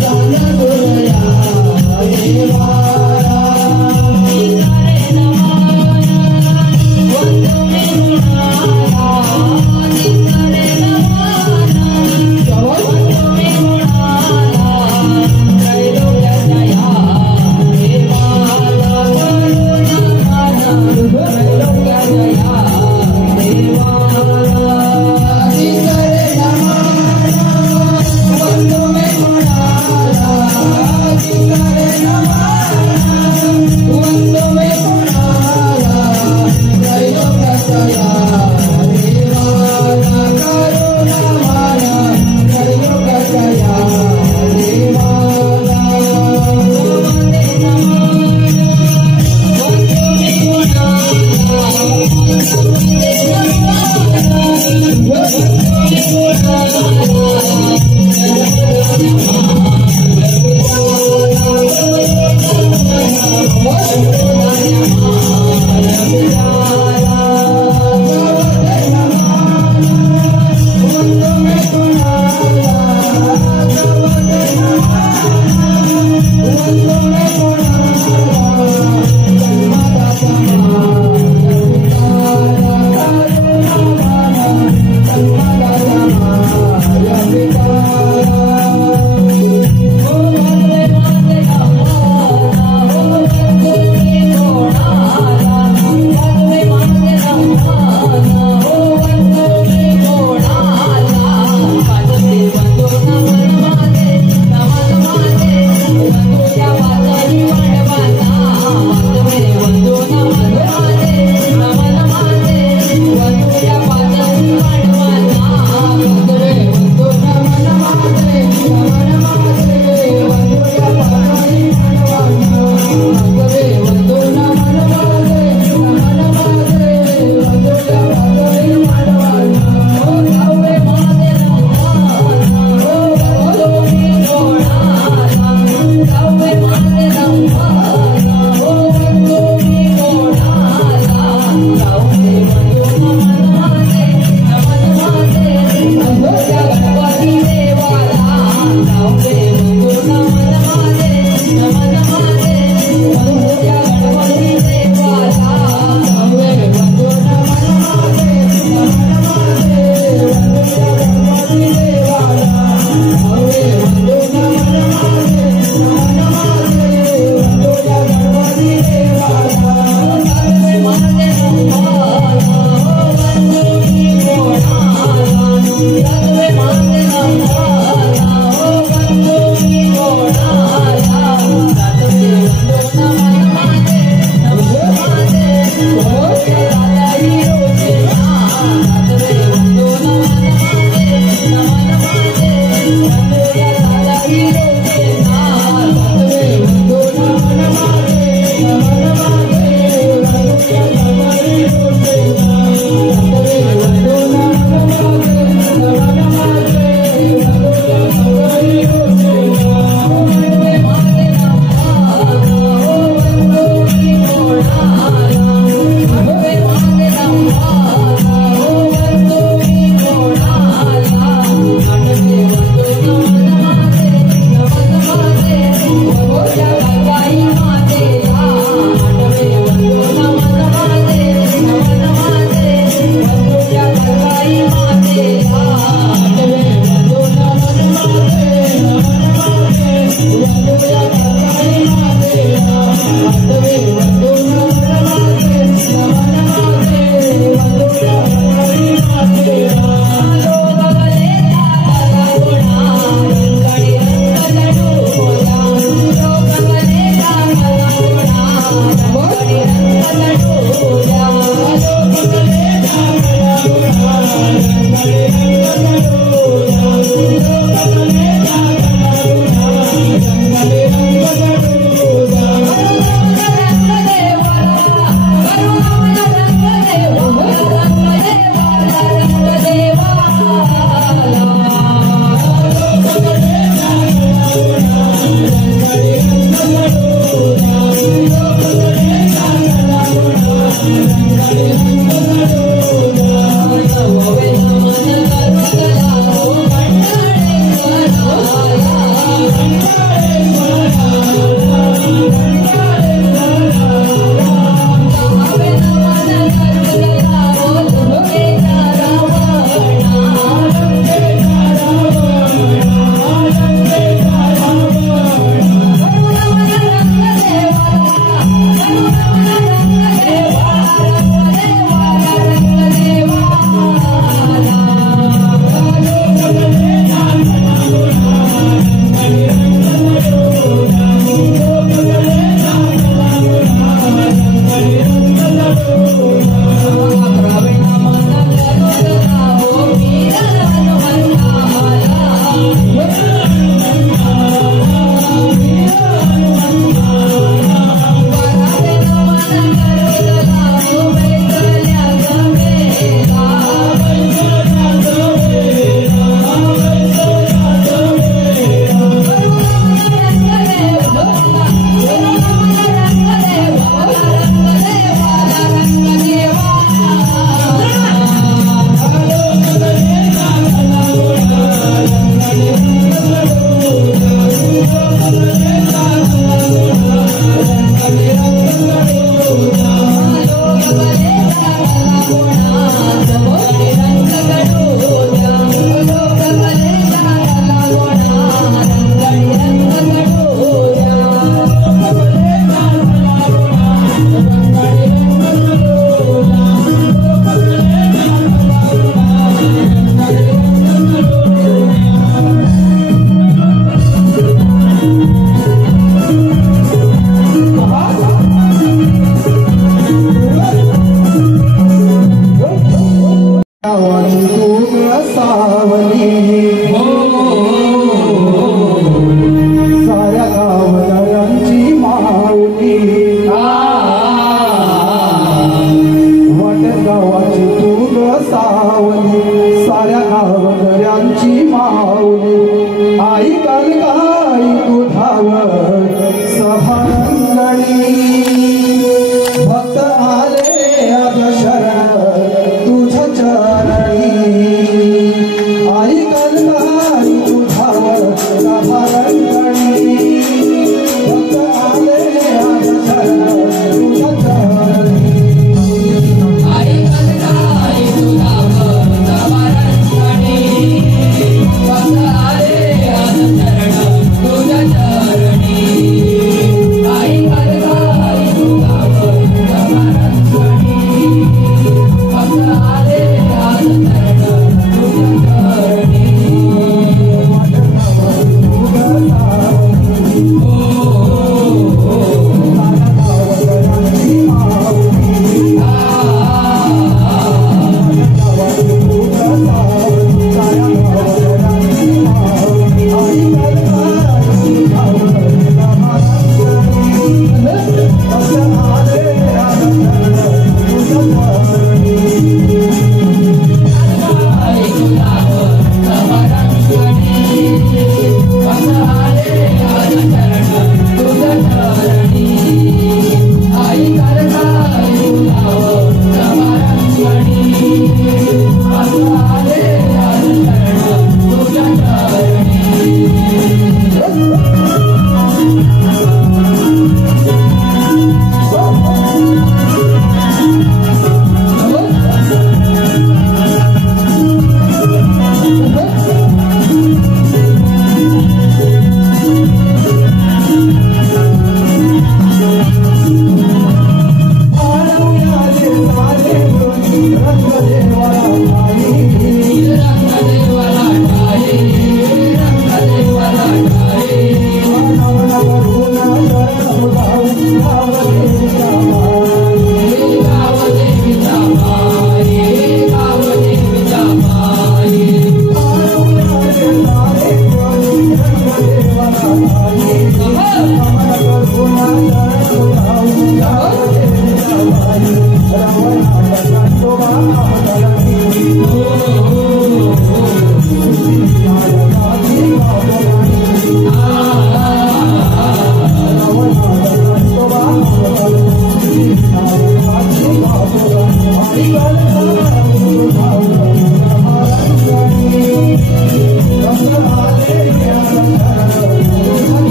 Jana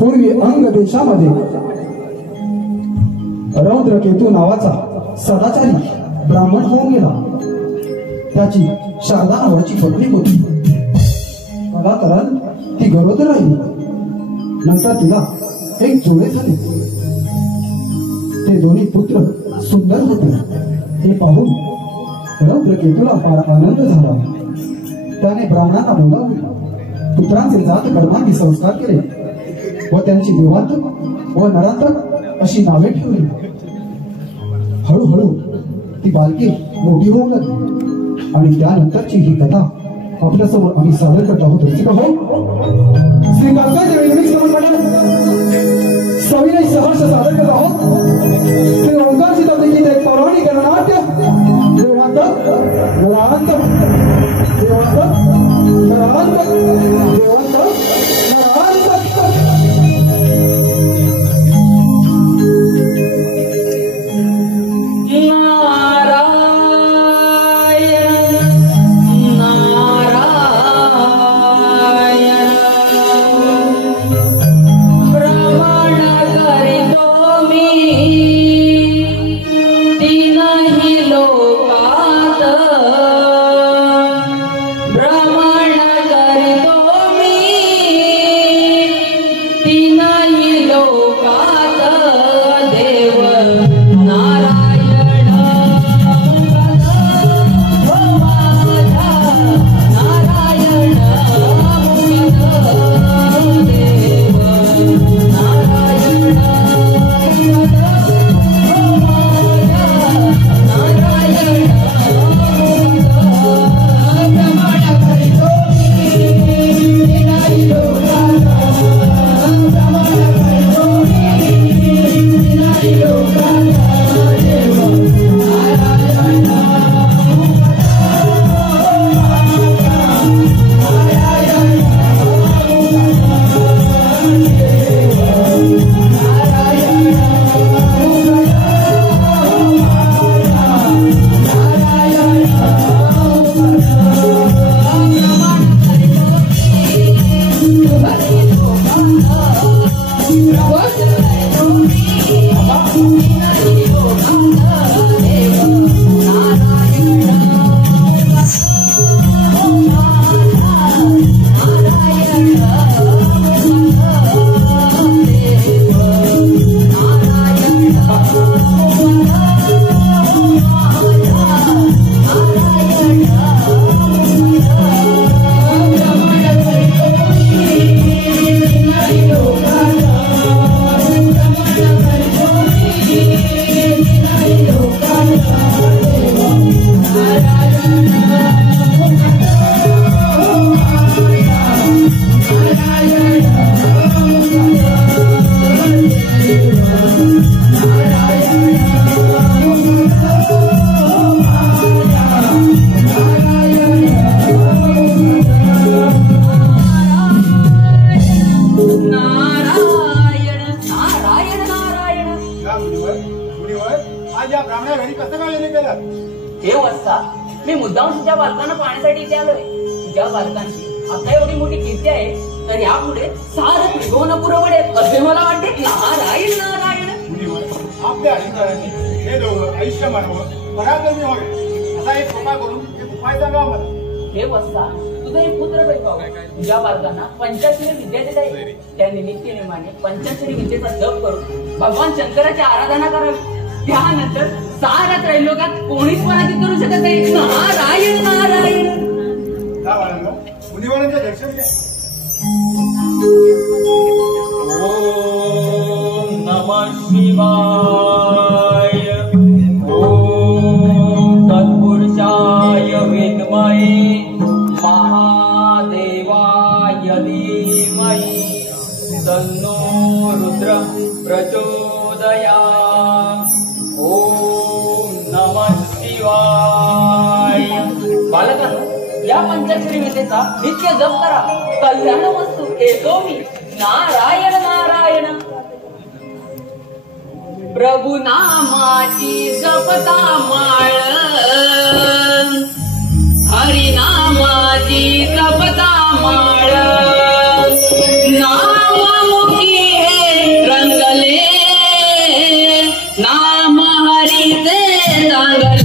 पूर्वी अंग देशामध्ये रौद्रकेतू नावाचा सदाचारी ब्राह्मण होऊन गेला। त्याची शारदा नावाची पत्नी होती। कालांतरात ती गरोदर राहिली। नंतर तिला एक जोडे झाले। ते दोन्ही पुत्र सुंदर होते। हे पाहून रौद्रकेतूला फार आनंद झाला। त्याने ब्राह्मणांना बोलावले, पुत्रांचे जात कर्मांनी संस्कार केले व त्यांची देवांतक व नरांतक अशी नावे ठेवली। हळूहळू ती बालकी मोठी होऊ लागली आणि त्यानंतरची ही कथा आपल्यासमोर आम्ही सादर करत आहोत। श्री काकादेवी सविनय सहर्ष सादर करत आहोत। श्री ओंकार चित्रदेखील एक पौराणिक गणनाट्य देवांतक नरांतक देवांतक नरांतक देवांतक नरांतक आज या ब्राह्मणा घरी कसं काय येणे केलं? हे वस्ता, मी मुद्दाम तुझ्या बालकांना पाहण्यासाठी इथे आलोय. तुझ्या बालकांची आता एवढी मोठी कीर्ती आहे तर यापुढे सारं त्रिभुवन पुरवडेल असे मला वाटते. नारायण नारायण. आपल्या अधिकारांनी हे दोघं आयुष्य मानव पराक्रमी व्हावे असा एक कृपा करून एक उपाय सांगा मला. हे वस्ता, तुझं हे पुत्र बैकाव तुझ्या बालकांना पंचाक्षरी विद्या देत आहे. त्या निमित्ताने पंचाक्षरी विद्येचा जप करून भगवान शंकराची आराधना करावी. त्यानंतर सारा त्रैलोक्यात कोणीच पराजित करू शकत नाही. नारायण नारायण. मुनिवरांचं दर्शन घ्या. ओम नमः शिवाय. ओम तत्पुरुषाय विद्महे महादेवाय धीमहि तन्नो रुद्र प्रचोदयात्. ओम नमः शिवाय. बालकांनो, या पंचाक्षरी विद्येचा नित्य जप करा. कल्याण वस्तू येतो मी. नारायण नारायण. प्रभू नामाची जपता माळ, हरिनामाची जपता माळ, नाममुखी हे रंगले, नाम हरीचे चांगले.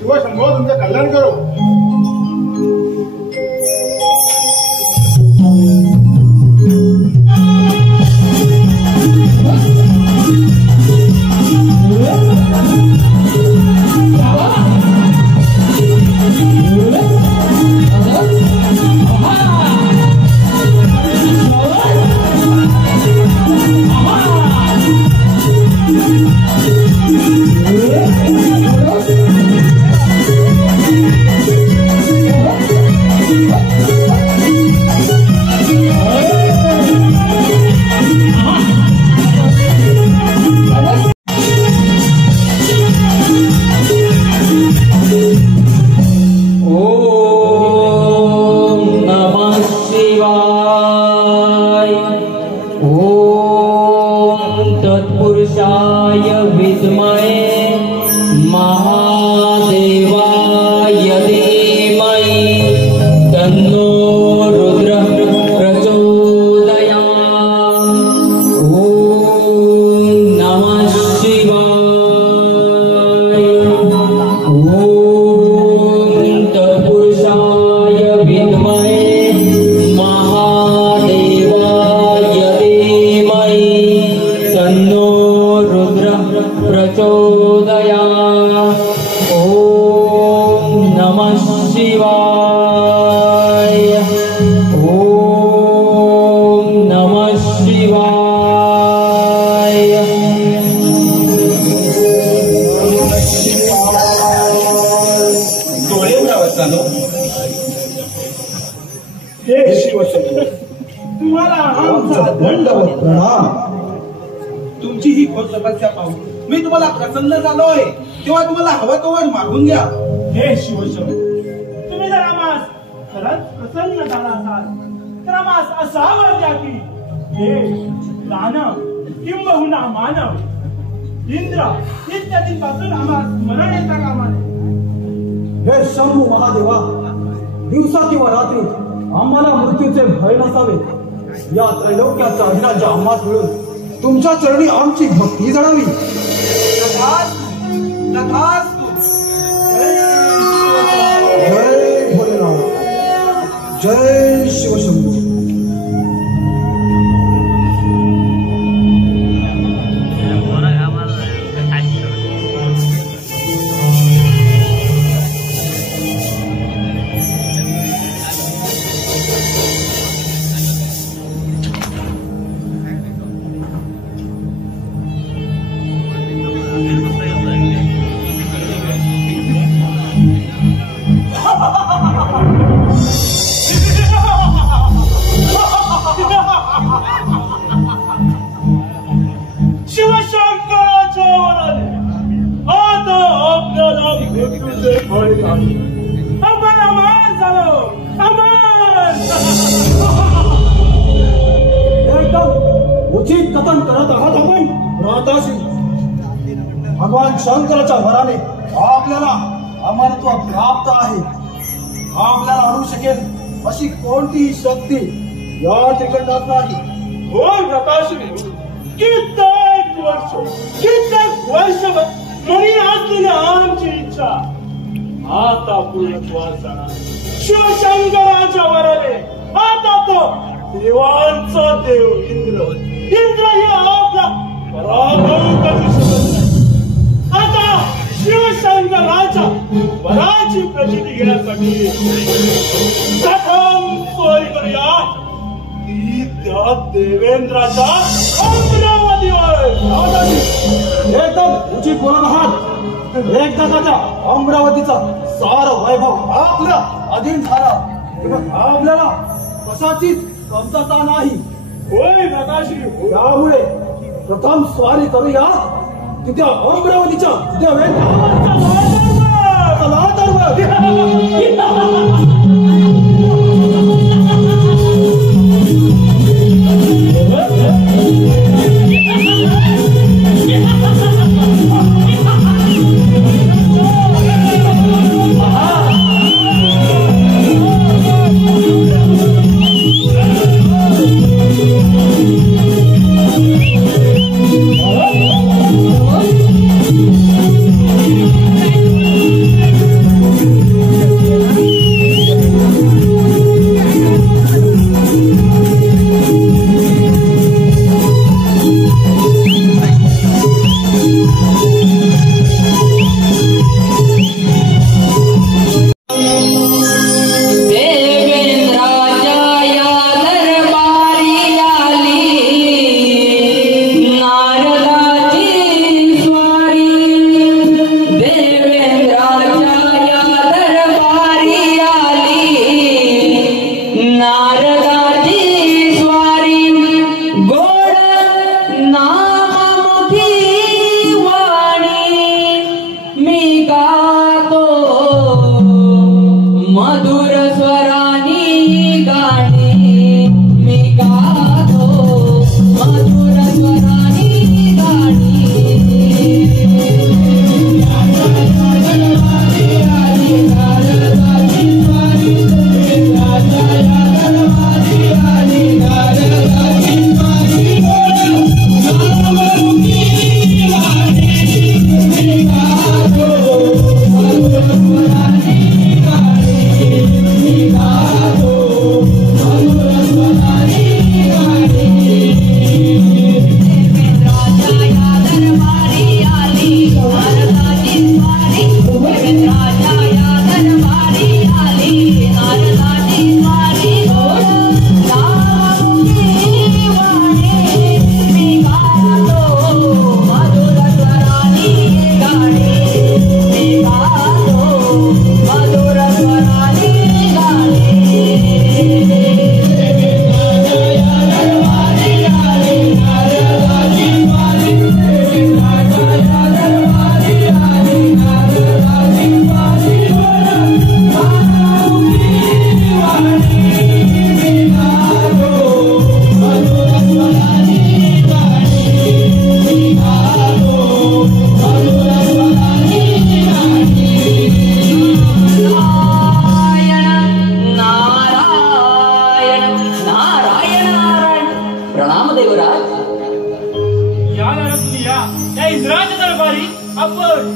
शिवशंभो तुमचं कल्याण करो. तत्पुरुषाय विद्महे महादेवाय धीमहि तन्नो रुद्र प्रचोदयात्. ओम नमः शिवाय. ओम तत्पुरुषाय विद्महे महादेवाय धीमहि तन्नो रुद्र प्रचोदयात्. ओम नमः शिवाय. ओम नमः शिवाय. हे शिवशंभो तुम्हाला आमचा दंडवत प्रणाम. तुमची ही घोर तपस्या पाहून मी तुम्हाला प्रसन्न झालोय, तेव्हा तुम्हाला हवं तेवढं मागून घ्या. हे शिवशंकर, तुम्ही जर आम्हास खरंच प्रसन्न झाला असाल तर आम्हास असा वर द्या की हे दानव किंबहुना मानव इंद्र इत्यादींपासून आम्हास मरण येता कामा नये. हे शंभू महादेवा, दिवसा किंवा रात्री आम्हाला मृत्यूचे भय नसावे, या त्रैलोक्याचा अधिराज्य आम्हास मिळून तुमच्या चरणी आमची भक्ती जडावी. जय भोलेनाथ, जय शिवशंभू. शिवशंकराच्या वराने आता आपल्याला मृत्यूचे भय नाही. आपण अमर झालो, अमर. एकदम उचित कथन करत आहात आपण भ्राताश्री. भगवान शंकराच्या वराने आपल्याला अमरत्व प्राप्त आहे. आपल्याला आणू शकेल अशी कोणतीही शक्ती या त्रिकंडात नाही. होय प्रकाशने, कित्येक वर्षभर मनी असलेली आमची इच्छा आता पूर्णत्वास जाणार. शिवशंकराच्या वराने आता तो देवांचा देव इंद्रही आपला पराभव करू शकत नाही. आता शिवशंकराच्या वराची प्रचिती घेण्यासाठी प्रथम सोय करूया ती त्या देवेंद्राच्या अमरावतीवर. एकदम उचित बोलत आहात. एकदा त्याच्या अमरावतीचा सार वैभव आपल्या अधीन झाला तेव्हा आपल्याला कशाचीच कमतरता नाही. होय प्रकाशी, त्यामुळे प्रथम स्वारी करूया तिथे अमरावतीच्या देवेंद्राचा.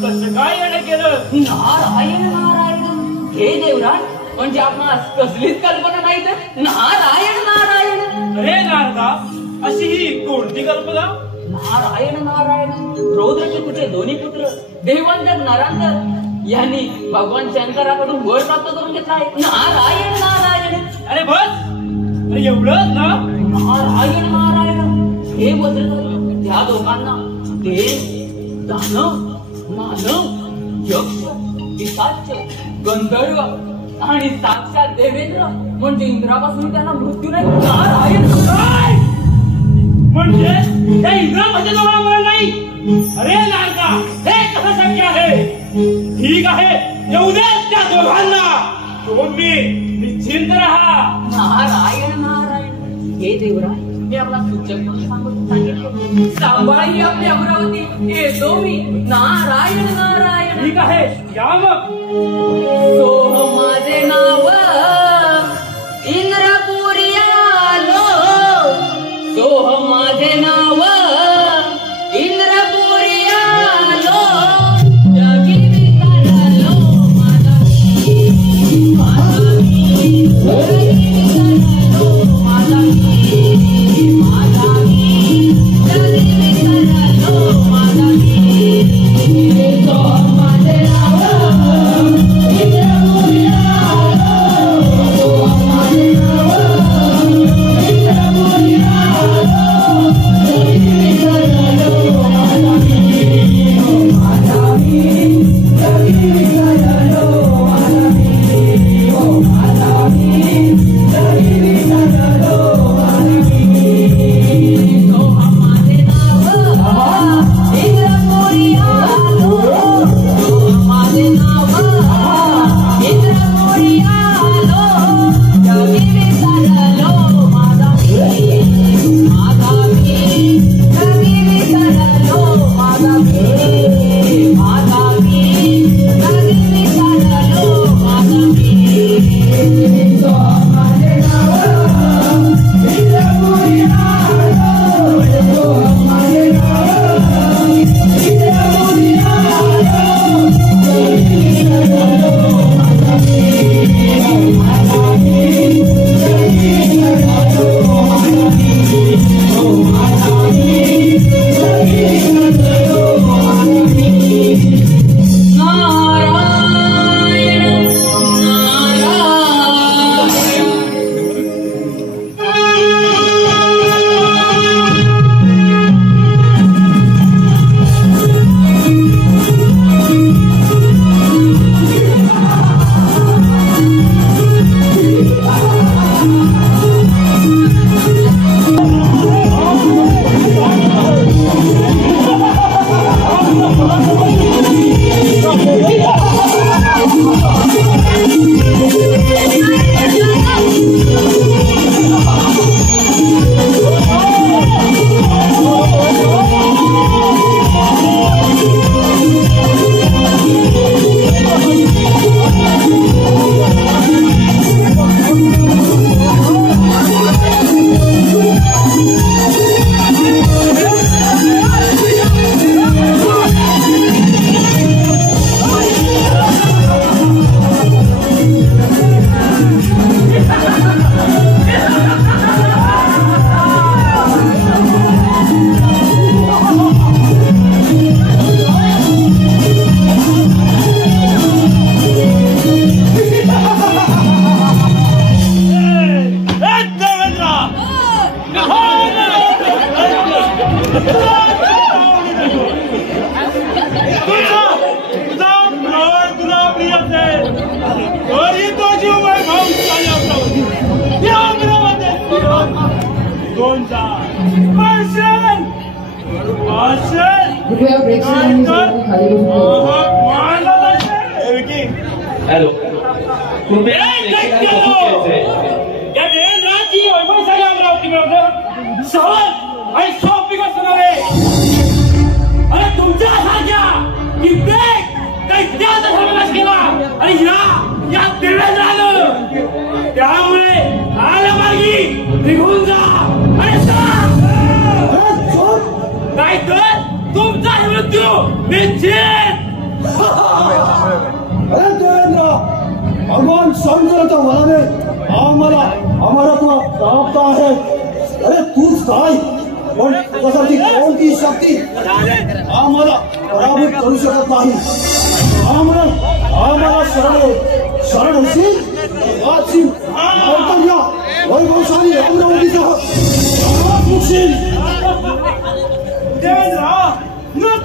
कसं काय येणं केलं? नारायण नारायण हे देवराज, म्हणजे आपणास कसलीच कल्पना नाही तर नारायण नारायण. अरे नारदा, अशी ही कोणती कल्पना? नारायण नारायण रौद्रकेतूचे दोन्ही पुत्र देवांतर नरांतर यांनी भगवान शंकराकडून वर प्राप्त करून घेतला आहे. नारायण नारायण. अरे बस, अरे एवढंच ना? नारायण नारायण हे वज्र त्या दोघांना देव, दानव, मानव, यक्ष, पिशाच, गंधर्व आणि साक्षात देवेंद्र म्हणजे इंद्रापासून त्यांना मृत्यू नाही. नारायण काय? म्हणजे त्या इंद्रामध्ये दोघांना नाही? अरे नारदा, हे कसं शक्य आहे? ठीक आहे, येऊ दे त्या दोघांना. तुम्ही निश्चिंत राहा. नारायण नारायण हे देवराज, मी आपला सूचक म्हणून सांगितलं. सांभाळी आपली अमरावती येतो मी. नारायण नारायण. ठीक आहे, या मग. सोह माझे नाव इंद्रपुरी आलो. सोह माझे नाव इंद्रपुरी आलो. जगी विसरलो माझा मी, माझा मी. जगी विसरलो माझा मी, माझा मी. जगी विसरलो माझा मी. सोह माझे नाव इंद्रपुरी आलो. सोह माझे नाव इंद्रपुरी आलो. जगी विसरलो माझा मी, माझा मी. जगी विसरलो माझा मी, माझा मी. जगी विसरलो माझा मी. सोह माझे नाव इंद्रपुरी आलो. सोह माझे नाव इंद्रपुरी आलो. जगी विसरलो माझा मी, माझा मी. जगी विसरलो माझा मी, माझा मी. जगी विसरलो माझा मी. सोह माझे नाव इंद्रपुरी आलो. सोह माझे नाव इंद्रपुरी आलो. जगी विसरलो माझा मी, माझा मी. जगी विसरलो माझा मी, माझा मी. जगी विसरलो माझा मी. नारायण कृपया प्रेक्षकांनी सर्वांनी खाली बसून हॅलो अरे तुमच्या सारख्या आणि या देवेंद्र आलं त्यामुळे आलं मार्गी निघून जा. अरे काय तर तुमचा मृत्यू निश्चित. भगवान शंकराच्या वराने आम्हाला अमरत्व प्राप्त आहे. अरे तूच काय, पण तुझ्यासाठी कोणती शक्ती आम्हाला पराभूत करू शकत नाही. आम्हाला शरण होशील वैभवशाली अमरावतीसह मुक्षील.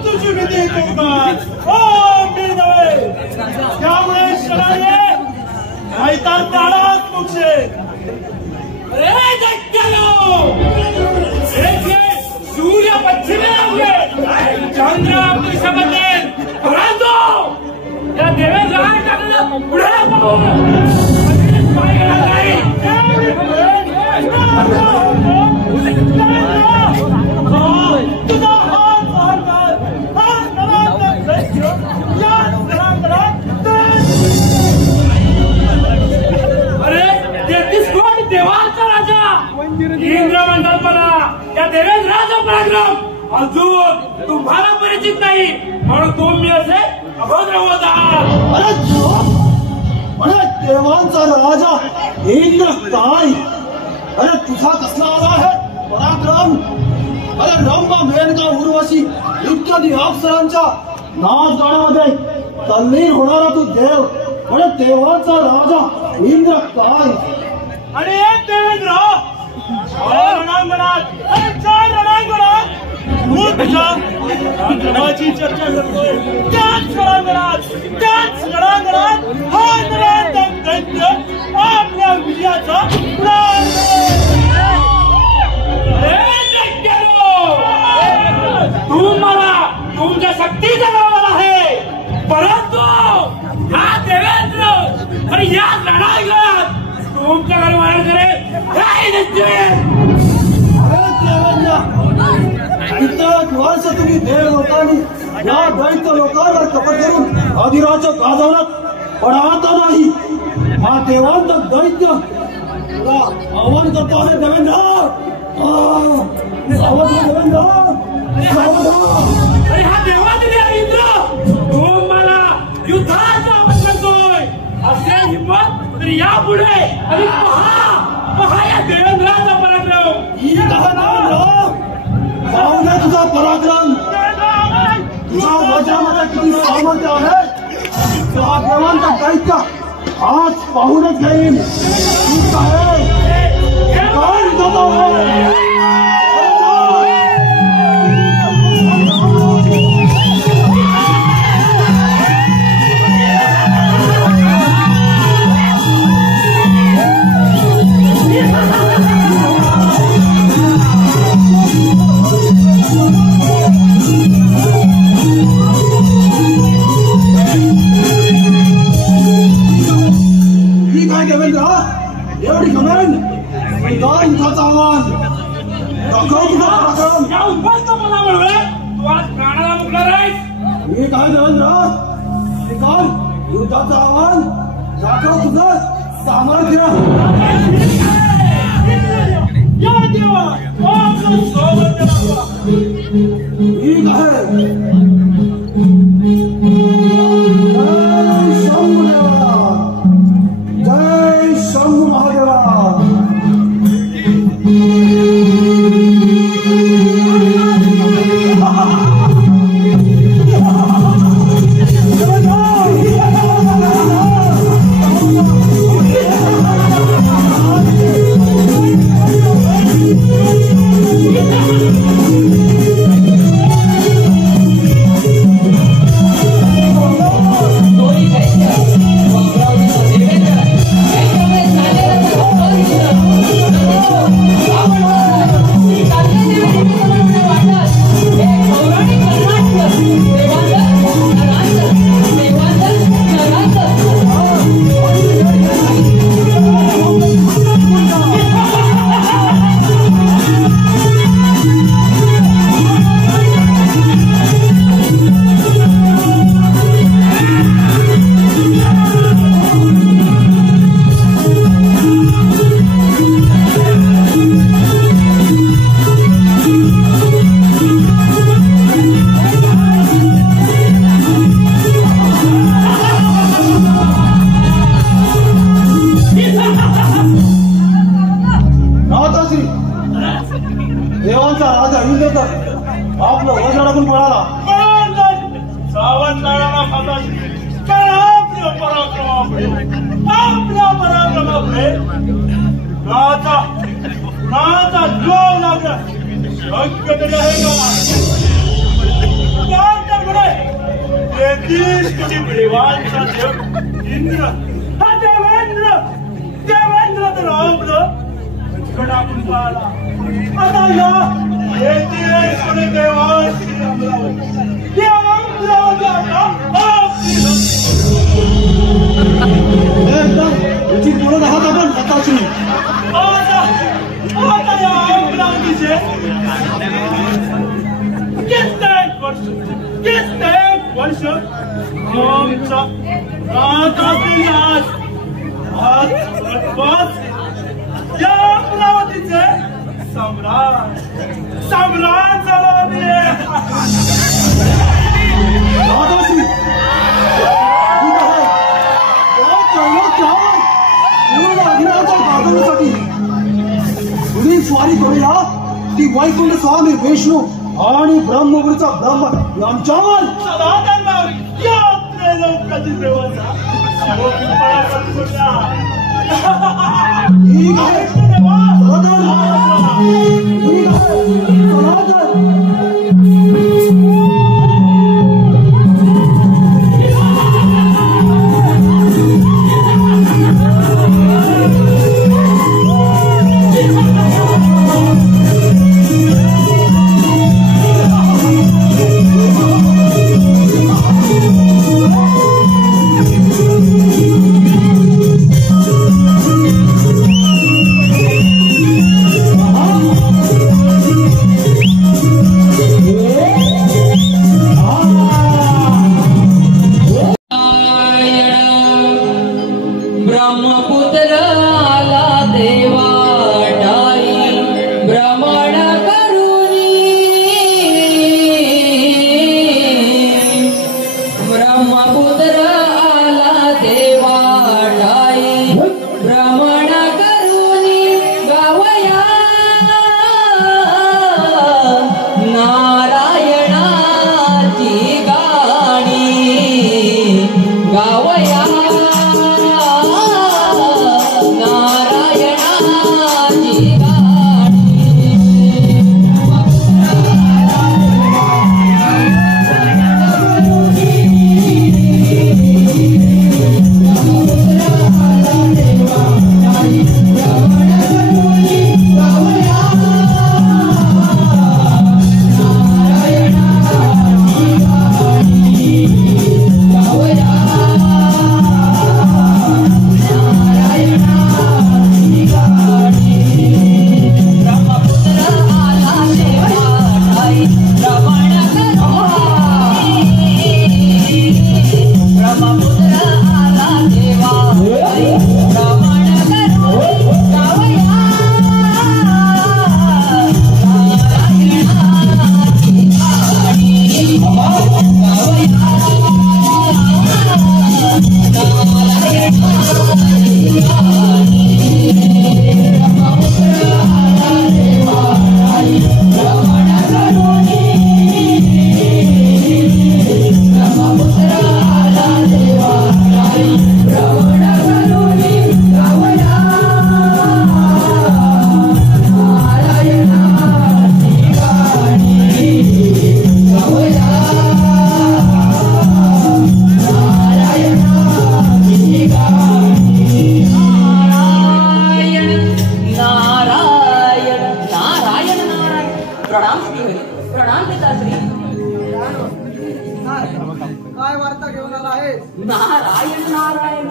तुझी विधी मी नव्हे, त्यामुळे शरणे नाहीतर प्राणात मुक्षे. सूर्य पश्चिमेला चंद्र आपली समजेल, परंतु त्या देवेंद्र पुढे देवाचा राजा इंद्र मंडलपणा त्या देवेंद्राचा पराक्रम अजून तुम्हाला परिचित नाही, म्हणून तुम्ही असे अभद्र होत आहात. अरे देवांचा राजा इंद्र काय, अरे तुझा कसला आला आहे पराक्रम. अरे रंभा, मेनका, उर्वशी इत्यादी अप्सरांच्या नाच गाण्यामध्ये तल्लीन होणारा तू देव, अरे देवांचा राजा इंद्र काय. आणि एक देवेंद्र रणांगणात राजकारणाची चर्चा करतोय. त्याच रणांगणात हा नराधम दैत्य आपल्या विजयाचा प्राण. तुम्हाला तुमच्या शक्तीचा गावाला आहे, परंतु हा देवेंद्र आणि या रणांगणात तुमच्या घर बाहेर करेल काही नसते. कित्येक वर्ष तुम्ही देव लोकांनी या दैत्य लोकांवर कपट करून अधिराज्य गाजवलं, पण आता नाही. हा देवांत दैत्य तुला आव्हान करतो आहे देवेंद्र. देवेंद्र अरे हा देवादिले इंद्र तुम्हाला युद्धाचं आवाहन करतोय. असे हिंमत तर यापुढे आणि पहा या देवेंद्राचा पराक्रम. तुझा पराक्रम, तुझ्या वज्रामध्ये किती सामर्थ्य आहे त्या देवांचा दैत्य आज पाहूनच घेईल. एवढी घमेंड, काय युद्धाचं आव्हान, दाखव तुझा पराक्रम. या उद्ध्वस्त पदामुळे तू आज प्राणाला मुकणार आहेस. मी काय देवेंद्र, हे काय युद्धाचं आव्हान, दाखव तुझं सामर्थ्य. या देवा आपलं सौभाग्य दाखवा. ठीक आहे. जय शंभूदेवा, जय शंभू महादेवा. कारण आपल्या पराक्रमापुढे नाचा जोर लागला शक्य तरी आहे का? तेहतीस कोटी देवांचा देव इंद्र हा देवेंद्र तर आपलं आपण पाहला. आता या तेहतीस कोटी देवांची अमरावती एकदम उचित बोलत आहात आपण स्वतःची. आता या अमरावतीचे कित्येक वर्ष आमचा या अमरावतीचे सम्राट झाले. स्वारी करूया ती वैकुंठ स्वामी विष्णू आणि ब्रह्मपुरीचा ब्रह्म आमच्यावर यात्रेला प्रतिदेवाचा ठीक आहे. ब्रह्मपुत्र आला देवा ठाई भ्रमण करुणी. ब्रह्मपुत्र आला देवा ठाई भ्रमण करुणी गावया नारायणाची गाणी गावया काय वार्ता घेऊन आला आहे? नारायण नारायण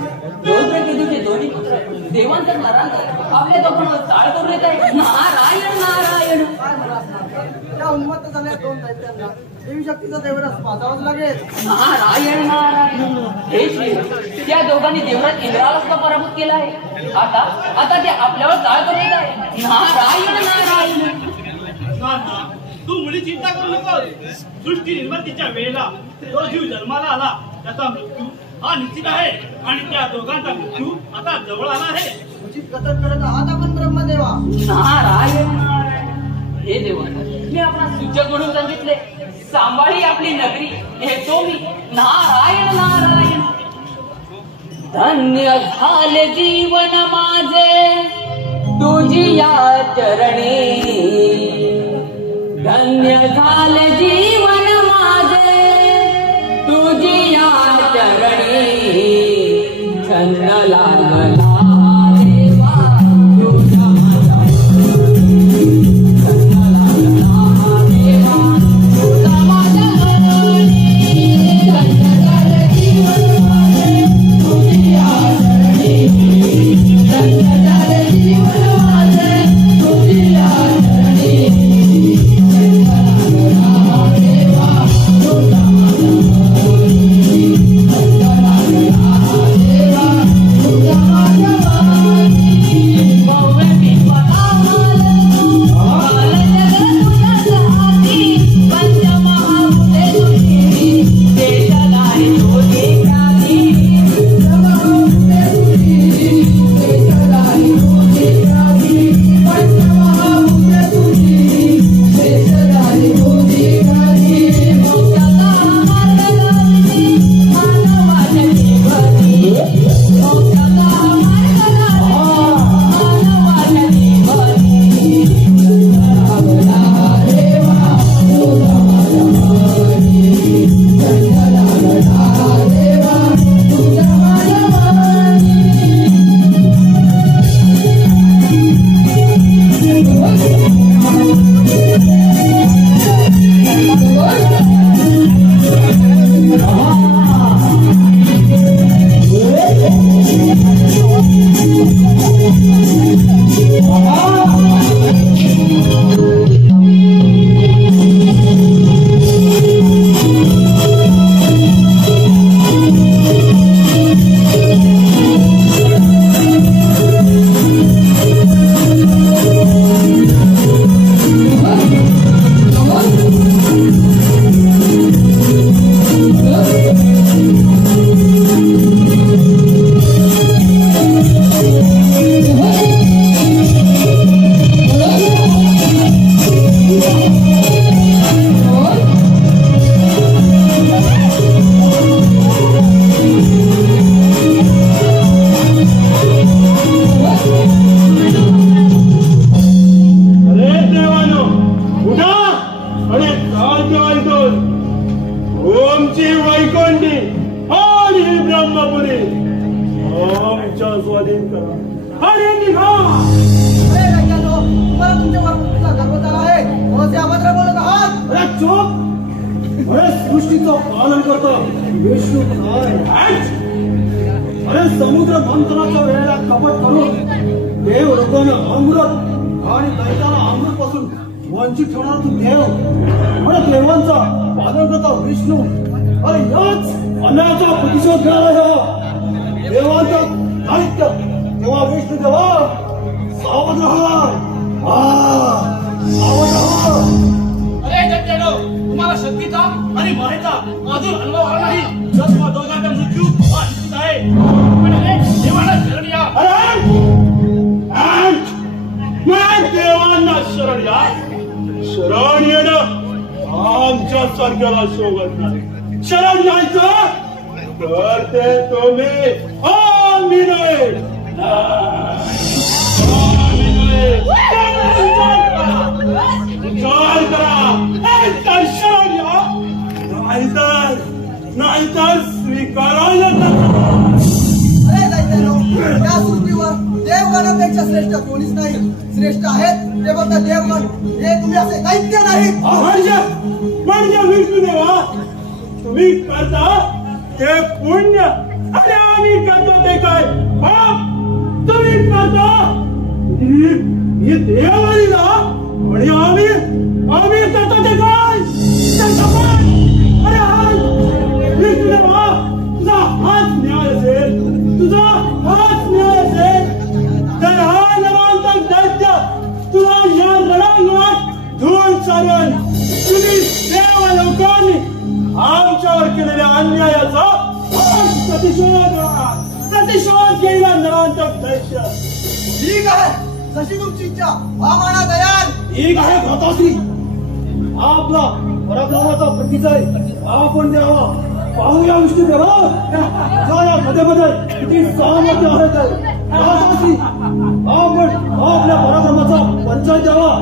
रोद्रकेतूचे दोन्ही पुत्र देवांच्या नरांतर आपल्या दोघांवर चाळ करून येत आहे. नारायण नारायण काय म्हणा या उन्मत्त झाल्या दोन दैत्यांना देवी शक्तीचा देवरस पाजावाच लागेल. नारायण नारायण हे श्री त्या दोघांनी देवरात इंद्रालाच का पराभूत केला आहे. आता ते आपल्यावर चाळ करून येत आहे. नारायण नारायण तू मुली चिंता करू नकोस. सृष्टी निर्मितीच्या वेळेला जो जीव जन्माला आला त्याचा मृत्यू हा निश्चित आहे आणि त्या दोघांचा मृत्यू आता जवळ आला आहे. उचित कथन करत आहात आपण ब्रह्मदेवा. नारायण नारायण हे देवा मी आपला सूचक म्हणून सांगितले. सांभाळी आपली नगरी हे तो मी नारायण नारायण. धन्य झाले जीवन माझे तुझी या चरणी. धन्य झाले जीवन माझे तुझी या चरणी. छंद लागला देवा तुझ्या माझ्या. छंद लागला देवा तुझ्या माझ्या चरणी. धन्य झाले जीवन माझे तुझी या चरणी. धन्य झाले जीवन माझे तुझी या चरणी. समुद्र मंथनाच्या वेळेला कपट करून देव लोकांना अमृत आणि दैताला अमृत पासून वंचित ठेवणार तू देव. म्हणजे देवांचा पालन करता विष्णू. अरे याच अन्यायाचा प्रतिशोध घ्यायला देवांचा साहित्य. तेव्हा विष्णू देवा सावध राहा. सावध राहा. अरे जगदेव, तुम्हाला शक्तीचा आणि मायेचा अजून अनुभव आला नाही. जन्म दोघांचा मृत्यू हा निश्चित आहे. पण अरे देवाला शरण या. देवांना शरण या. शरण येणं आमच्या सारख्याला शोभत नाही. शरण जायचं तर ते तुम्ही आम्ही नाही. विचार करा. शरण या. नाहीतर स्वीकारायला अरे दैत्यानो, या सृष्टीवर देवगणापेक्षा श्रेष्ठ कोणीच नाही. श्रेष्ठ आहेत ते फक्त देवगण. हे तुम्ही असे दैत्य नाहीत. म्हणजे विष्णुदेवा, तुम्ही करता ते पुण्य आणि आम्ही करतो ते काय पाप. तुम्ही करता ही देवाली ना, आणि आम्ही करतो ते काय. अरे विष्णुदेवा, तुझा हाच न्याय असेल. तुझा हाच न्याय असेल तर हा नवांतर दैत्य तुला या रणांगणात धूळ चालेल. तुम्ही देव लोकांनी आमच्यावर केलेल्या अन्यायाचा प्रतिशोध घेईला नवांतर दैत्य. ठीक आहे, जशी तुमची इच्छा. आम्हाला दयाल. ठीक आहे भ्राताश्री, आपला पराक्रमाचा प्रतिचय आपण द्यावा. पाहूया विष्णू देवा या मध्ये किती सामर्थ्य आहे आपण आपल्या पराक्रमाचा परिचय द्यावा.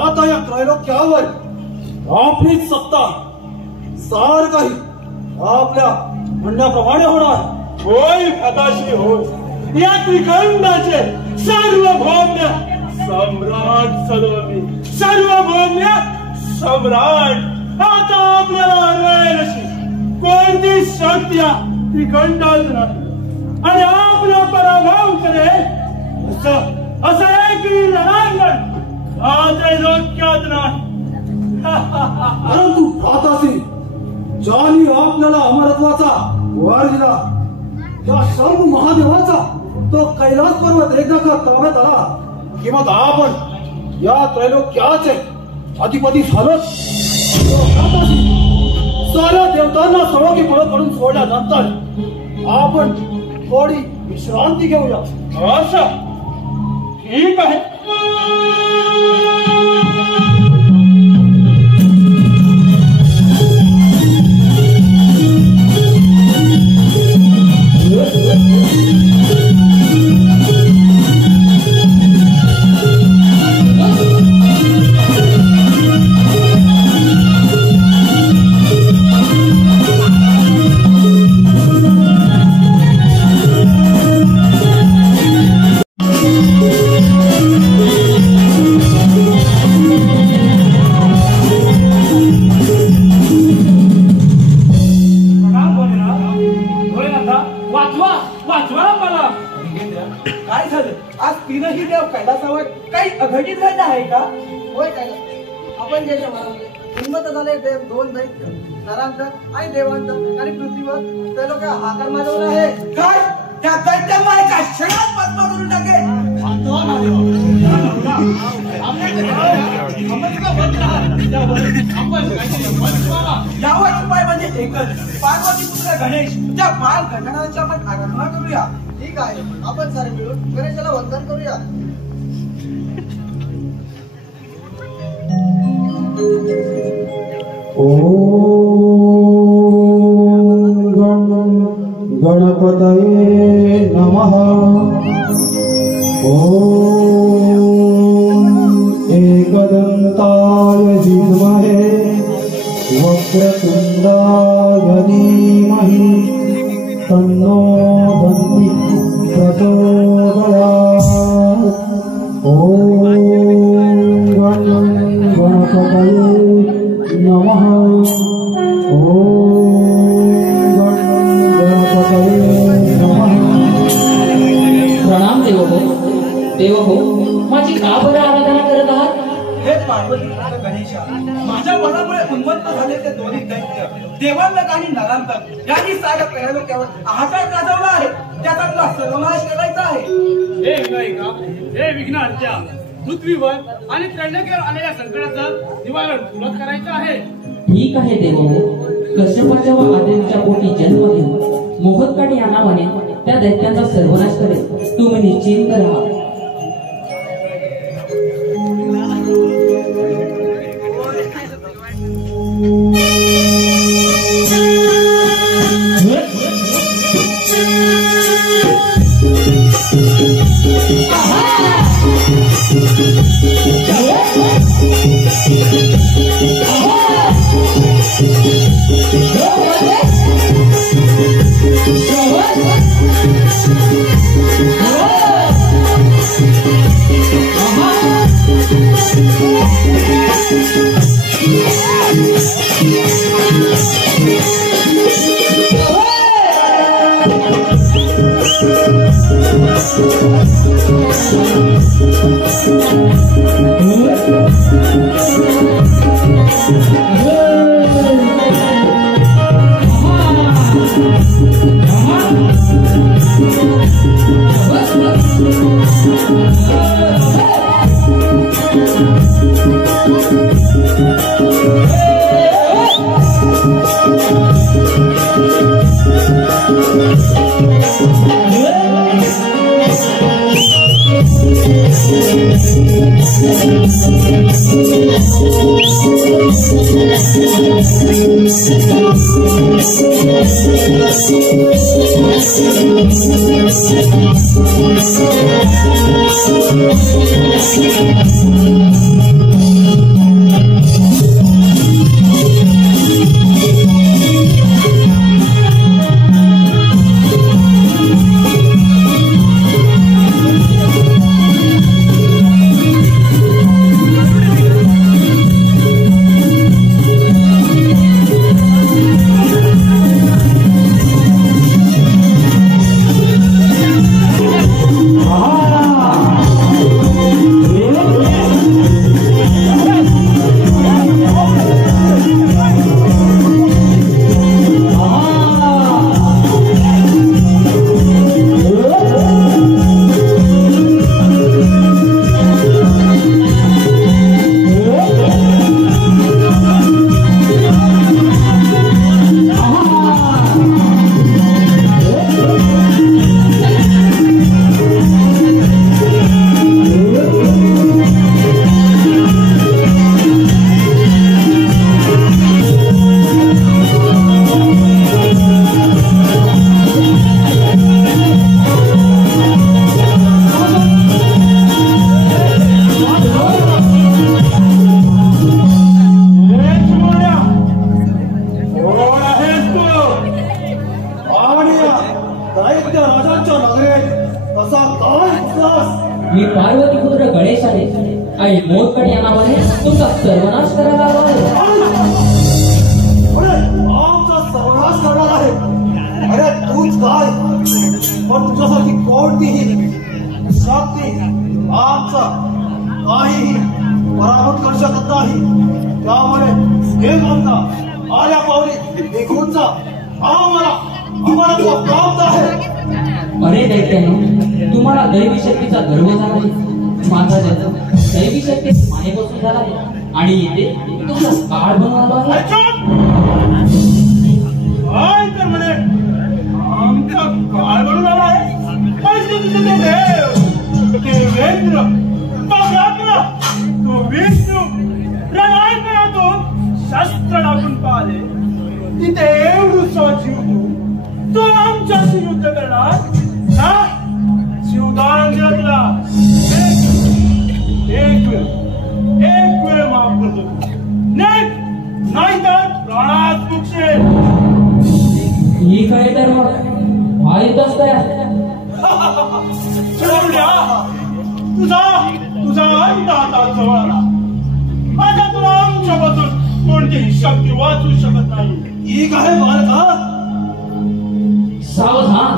आता या त्रैलोक्यावर आपलीच सत्ता सार काही आपल्या म्हणण्याप्रमाणे होणार. होय हताशी होय. या त्रिखंडाचे सार्वभौम्य सम्राट सलोमी, सार्वभौम्य सम्राट आता आपल्याला मिळेल अशी कोणती शक्ती या त्रिखंडात नाही आणि आपला पराभव करेल असं एकही रणांगण त्रैलोक्यात नाही. परंतु भ्रातासी, ज्याने आपल्याला अमरत्वाचा वर दिला त्या शंभू महादेवाचा तो कैलास पर्वत एकदा का ताब्यात आला की मग आपण या त्रैलोक्याचे अधिपती झालोच. साऱ्या देवतांना सळोकी पळून सोडल्यानंतर आपण थोडी विश्रांती घेऊया. असं ठीक आहे. वाचवा मला. काय झालं आज तीनही देव कैलासावर काही अघटित घडलं आहे का? होय काय आपण जे उन्मत झाले देव दोन दैत्य नरांतर आणि देवांतर आणि पृथ्वीवर ते लोक आकार माजवला आहे. काय त्या दैत्यांना एका क्षणात भस्म करून टाकेल. यावर उपाय म्हणजे एकच पार्वती पुत्र गणेश त्या बाल गणनाची आपण आराधना करूया. ठीक आहे आपण सारे मिळून गणेशाला वंदन करूया. गणपतये नमः. एकदन्ताय विद्महे वक्रतुण्डाय धीमहि तन्नो दन्ति प्रचोदयात्. गणपतये नमः. प्रणाम देव हो, माझी का बरं आराधना करत आहात? हे पार्वती पुत्र गणेशा, माझ्या मनामुळे उन्मत्त झाले ते दोन्ही दैत्य देवांतक आणि नरांतक यांनी साऱ्या त्रैलोक्यावर हाहाकार गाजवला आहे. त्याचा तुला सर्वनाश करायचा आहे. हे विनायका, हे विघ्नहर्त्या, पृथ्वीवर आणि त्रैलोक्यावर आलेल्या संकटाचं निवारण तुलाच करायचं आहे. ठीक आहे देव हो, कश्यपाच्या व आदित्यच्या पोटी जन्म घेऊन मोहतकाडी या नावाने त्या दैत्यांचा सर्वनाश करेल. तुम्ही निश्चिंत राहा. मी पार्वती पुत्र गणेश आहे आणि मोदकड या नावाने तुमचा सर्वनाश करायला आलो आहे. आमचा सर्वनाश करणार आहे. अरे तूच काय पण तुझ्यासारखी कोणतीही शक्ती आमचा काहीही पराभूत करू शकत नाही. त्यामुळे हे म्हणता आल्या पावली निघून जा. आम्हाला तो प्राप्त आहे. अरे दैत्यानो, तुम्हाला दैवी शक्तीचा गर्व झाला आहे. माझा जन्म दैवी शक्ती मानेपासून झाला आहे आणि इथे तुमचा काळ बनवला आहे. काय तर म्हणे आमचा काळ बनून आला आहे. देवेंद्र तो विष्णू प्रलयातून शस्त्र टाकून पाहिले. तिथे एवढूसा जीव तो आमच्याशी युद्ध करणार ना? शिवदान दिला. एक वेळ माफ करतो नाही तर प्राणात मुक्षेल. ही काय तर माहीतच काय तुझा अंत हातात जवळ आला. आता तुला आमच्यापासून कोणतीही शक्ती वाचू शकत नाही. ही काय बालका? सावधान.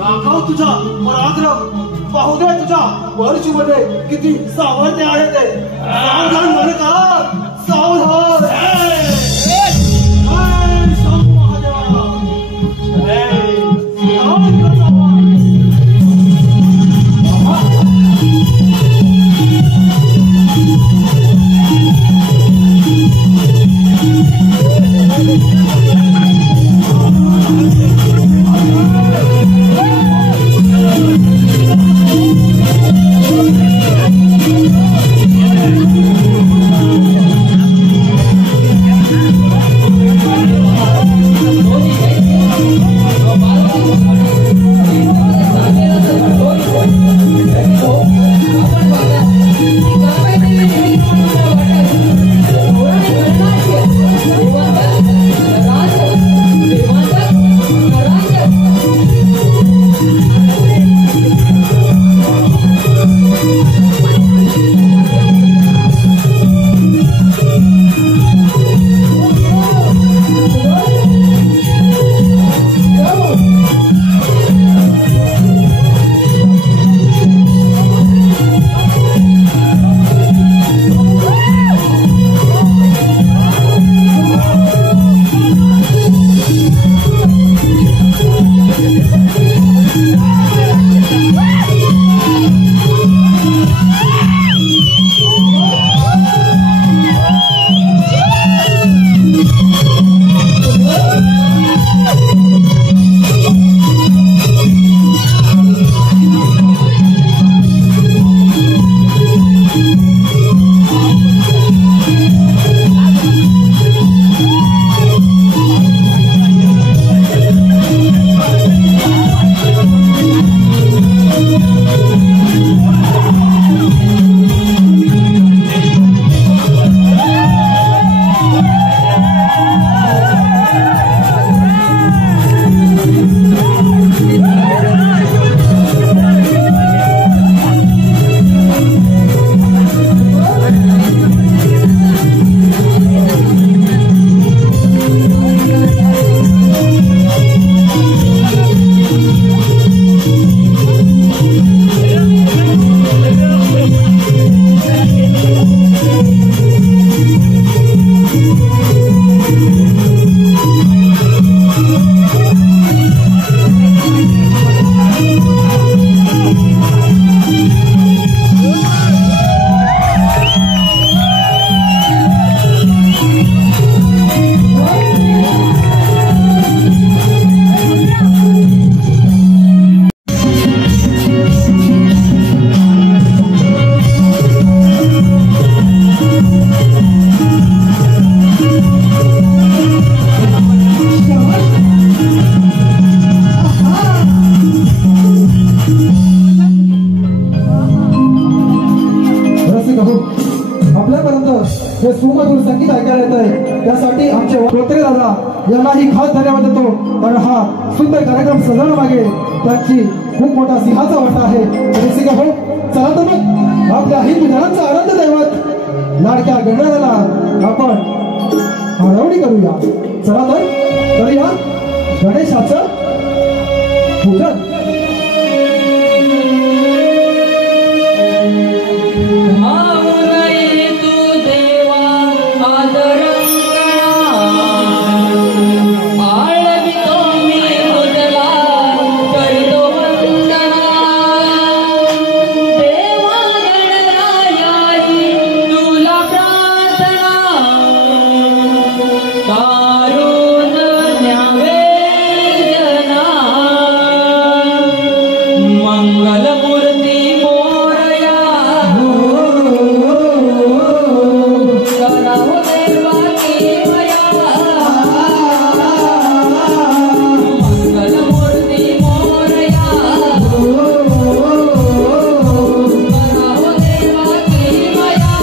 दाखव तुझा पराक्रम. पाहू दे तुझ्या वर्षीमध्ये किती सामर्थ्य आहे ते. सावधान बालका, सावधान. हे सुमधुर संगीत ऐकायला येत आहे त्यासाठी आमचे श्रोत्रे दादा यांनाही खास धन्यवाद देतो कारण हा सुंदर कार्यक्रम सजवण्या मागे त्यांची खूप मोठा सिंहाचा वाटा आहे. रसिका भाऊ चला तर मग आपल्या हिंदू जनांचा आनंद दैवत लाडक्या गणरायाला आपण आळवणी करूया. चला तर करूया गणेशाचं पूजन. मंगलमूर्ती मोरया करावं देवा केवया मंगलमूर्ती मोरया करावं देवा केवया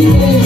दैत्य